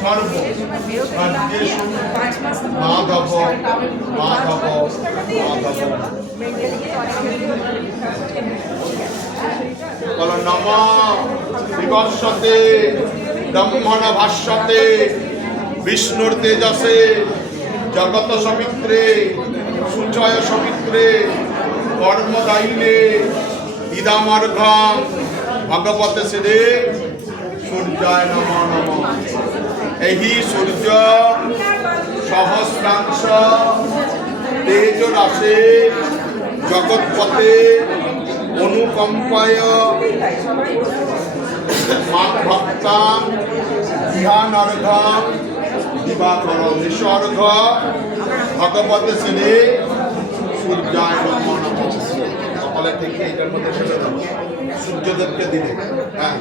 সর্ব কার্যেষু মাধব মাধব মাধব। বলো নমঃ বিবস্বতে ব্রহ্মণ ভাষ্যতে বিষ্ণুর তেজসে জগত সমিত্রে সুচয় সমিত্রে কর্মদায়িনে ইদামার্ঘং ভগবতে শ্রী সূর্যায় নমঃ নমঃ। এই সূর্য সহস্রাংশ তেজ রাশে জগৎপতে অনুকম্পায় মাং ভক্তাং ধ্যানার্ঘং দিবাকর নিসর্গ ভগবতে শ্রী সূর্যায় নমঃ নমঃ। সকালে থেকে এটার মধ্যে ফেলে দেবো, সূর্যদেবকে দিলে। হ্যাঁ